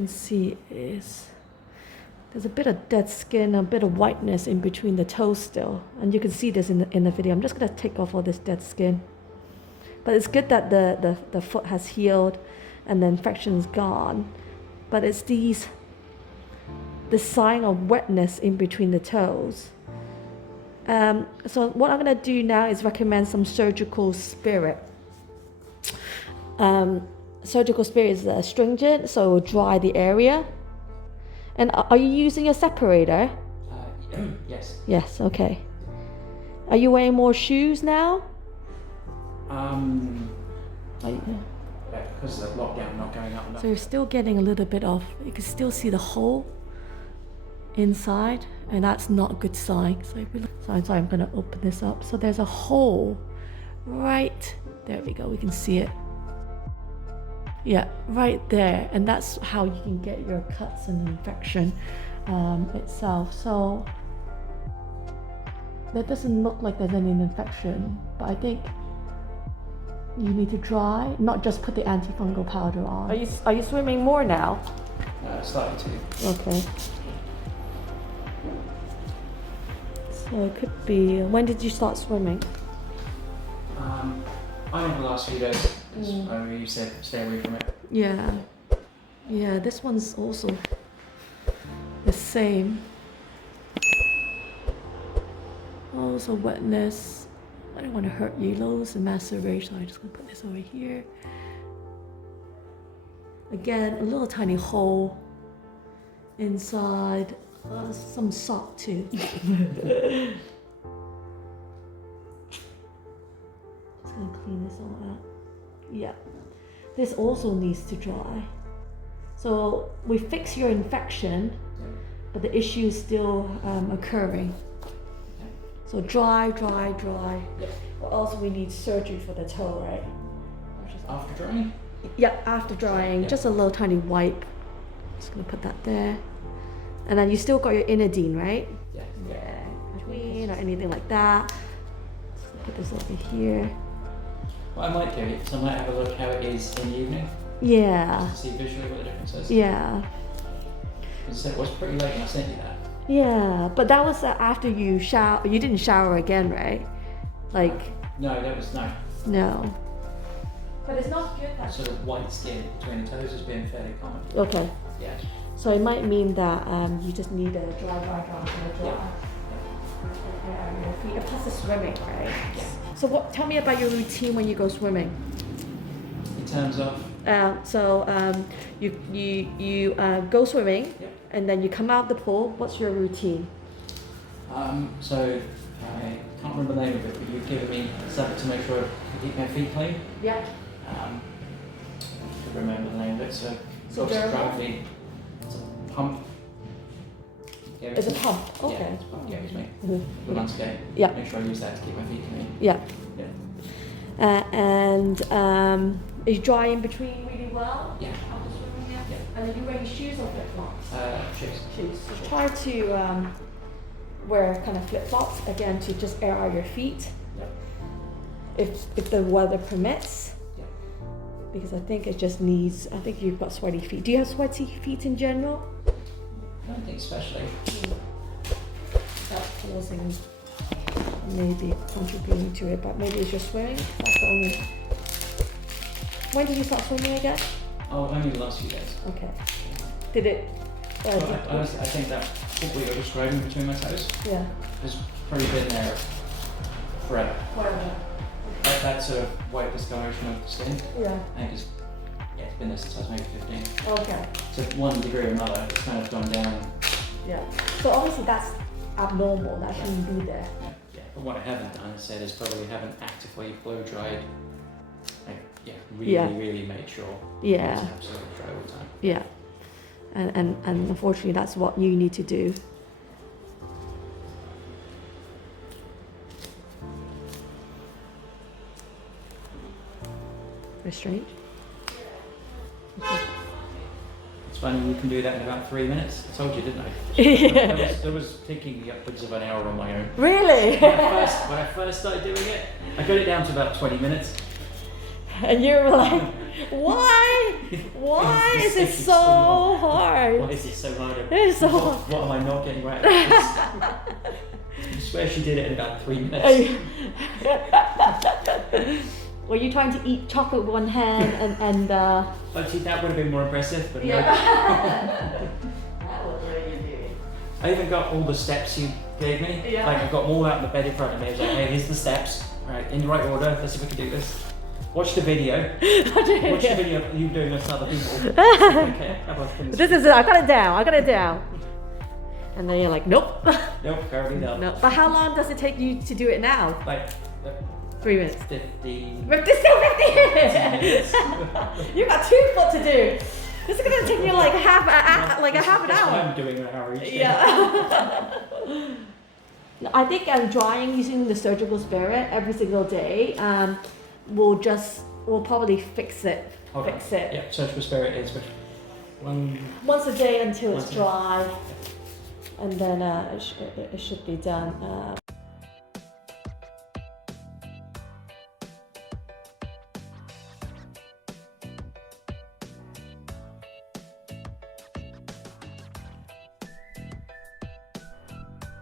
can see is there's a bit of dead skin, a bit of whiteness in between the toes still. And you can see this in the video. I'm just going to take off all this dead skin. But it's good that the foot has healed and the infection is gone. But it's this sign of wetness in between the toes. So what I'm going to do now is recommend some surgical spirit. Surgical spirit is astringent, so it will dry the area. And are you using a separator? Yes. Yes, okay. Are you wearing more shoes now? Because of the lockdown, not going up. So you're still getting a little bit of, you can still see the hole inside, and that's not a good sign. So I'm sorry, I'm going to open this up. So there's a hole right there. We go, we can see it. Yeah, right there, and that's how you can get your cuts and infection itself. So that doesn't look like there's any infection, but I think you need to dry, not just put the antifungal powder on. Are you swimming more now? Starting to. Okay. So it could be. When did you start swimming? I know the last few days. You said stay away from it. Yeah. Yeah, this one's also the same. Also wetness. I don't want to hurt you. Loads of maceration. I'm just going to put this over here. Again, a little tiny hole inside. Some sock too. Just going to clean this all out. Yeah, this also needs to dry. So we fix your infection, but the issue is still occurring. So dry. Or also we need surgery for the toe, right? After drying? Yeah, after drying, just a little tiny wipe. Just gonna put that there. And then you still got your inadine, right? Yeah. Between or anything like that. Let's put this over here. What I might do is I might have a look how it is in the evening. Yeah. Just to see visually what the difference is. Yeah. Because it was pretty late when I sent you that. Yeah, but that was after you shower. You didn't shower again, right? Like. No, that was no. No. But it's not good that. Sort of white skin between the toes has been fairly common. Okay. Yeah. So it might mean that you just need a dry. Yeah. Your feet. Plus the swimming, right? Yeah. So tell me about your routine when you go swimming. In terms of? You go swimming, Yep. and then you come out of the pool. What's your routine? So I can't remember the name of it, but you've given me something to make sure I keep my feet clean. Yeah. I could remember the name of it. So dermal? It's a pump. It's a pump. Okay. Yeah, it's a pump gave me Mm-hmm. a month ago. Yeah. Make sure I use that to keep my feet clean. Yeah. Yeah. And is dry in between really well? Yeah. After swimming, yeah. Yeah. And are you wearing shoes or flip-flops? Shoes. So try to wear kind of flip-flops again to just air out your feet. Yep. If the weather permits. Yeah. Because I think it just needs. I think you've got sweaty feet. Do you have sweaty feet in general? I don't think especially. That's causing, maybe contributing to it, but maybe it's just swimming. That's the only. When did you start swimming again? Oh, only the last few days. Okay. Did it? I think that what we were describing between my toes Yeah. has probably been there forever. Whatever. That sort of white discoloration of the skin, Yeah. I think it's been there since I was maybe 15. Okay. To one degree or another, it's kind of gone down. Yeah. So obviously that's abnormal. That shouldn't be there. Yeah. But what I haven't done, I said, is probably haven't actively blow dried. Really made sure. Yeah. It's absolutely dry all the time. Yeah. And unfortunately that's what you need to do. Very strange. It's funny, you can do that in about 3 minutes. I told you, didn't I? Yeah. I was taking the upwards of an hour on my own. Really? When I first started doing it, I got it down to about 20 minutes. And you were like, Why? Why is it so hard? Why is it so hard? It's so hard. What am I not getting right? I swear she did it in about 3 minutes. Were you trying to eat chocolate with one hand and Actually, that would have been more impressive, but yeah. no. That was really good. I even got all the steps you gave me. Yeah. Like, I've got them all out in the bed in front of me. I was like, hey, here's the steps. Right, in the right order. Let's see if we can do this. Watch the video. Watch the video of you doing this to other people. Okay, how about this? This is it. I got it down. And then you're like, nope. Nope, apparently not. No. But how long does it take you to do it now? Like, 3 minutes. 15. There's still 15. You got 2 foot to do. This is gonna take you like half an hour. That's why I'm doing an hour each day. Yeah. I think drying using the surgical spirit every single day will probably fix it. Okay. Fix it. Yeah, surgical spirit is Once a day until it's Once a- dry, and then it should be done.